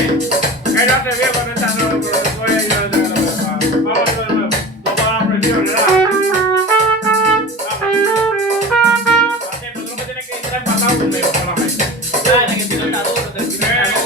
Él lo hace bien cuando está solo, pero después yo le tengo que dejar. Vamos a hacerlo de nuevo. Vamos a dar presión, ¿verdad? Vamos. Así, tú no me tienes que entrar empatado conmigo solamente. Dale, que si no está duro, te está duro.